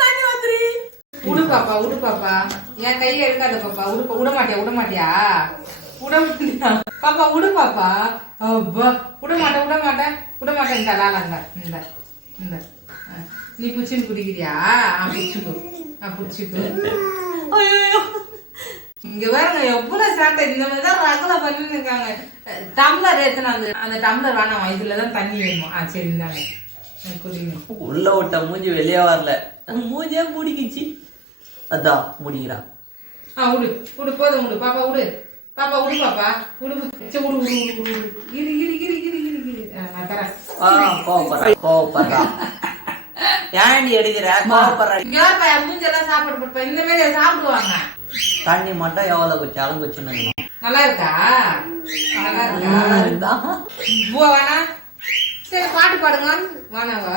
தண்ணி வந்துரு. விடு பாப்பா விடு பாப்பா. என் கையை எடுக்காத பாப்பா. விடு விட மாட்டியா விட மாட்டியா? விட மாட்டியா? பாப்பா விடு பாப்பா. அப்பா விட மாட்டேன் விட மாட்டேன். விட மாட்டேன் இந்த லாலாங்க இந்த இந்த ஆ, நீ புடிச்சுன்னு குடிக்கிறியா ஆ புடிச்சுக்கோ ஆ புடிச்சுக்கோ ஐயோ. இங்க பாருங்க எவ்வளவு சாட்டை இந்த மாதிரி தான் ரகல பண்ணிட்டு இருக்காங்க. டம்ளர் எத்தனை அந்த அந்த டம்ளர் வேணாமா இதுல தான் தண்ணி வேணுமா? ஆ சரி குடிங்க. உள்ள விட்ட மூஞ்சி வெளியே வரல. மூஞ்சியே முடிக்கிச்சு. அதான் முடிக்கிறான் ஆ விடு விடு போதும் விடு பாப்பா விடு பாப்பா விடு பாப்பா. விடு விடு விடு விடு விடு. இரு இரு இரு இரு இரு நான் தரேன். கோவப்படுறா கோவப்படுறா ஏன்டி எடுக்கிற? கோவப்படுற. மூஞ்செல்லாம் சாப்பாடு போட்டுப்பா இந்த மாதிரி சாப்பிடுவாங்க. தண்ணி மட்டும் எவ்வளவு குச்சாலும் குச்சுன்னு நல்லா இருக்கா? நல்லா இருக்கா? வேணா? சரி பாட்டு பாடுங்க. வேணாவா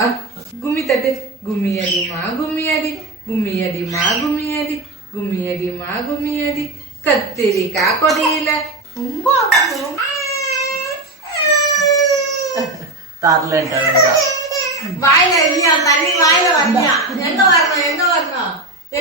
கும்மி தட்டு கும்மி அடிமா கும்மி அடி கும்மி அடிமா கும்மி அடி கும்மி அடிமா கும்மி அடி. கத்திரிக்காய் கொடியில. ரொம்ப தரலன்ட்டு வாயில இல்லையா தண்ணி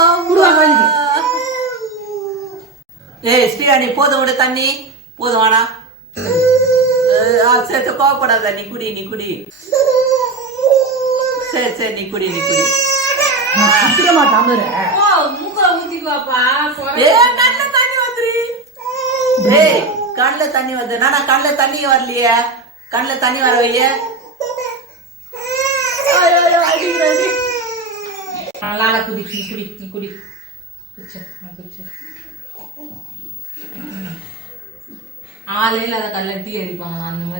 போது ஏய் ஸ்ரீயா நீ போதும் விட தண்ணி. போதும் வாடா. சேர்த்து கோவப்படாத நீ குடி நீ குடி. சரி சரி நீ குடி நீ குடி. கண்ணுல தண்ணி வந்துரு. ஏய் கண்ணுல தண்ணி வருது நானா கண்ணுல தண்ணி வரலையே? கண்ணுல தண்ணி வரவையே? நல்லா குடி நீ குடி நீ குடி குடிச்ச நான் குடிச்ச ஆளே இல்லாத கல்ல டீ அடிப்பாங்க அந்த மாதிரி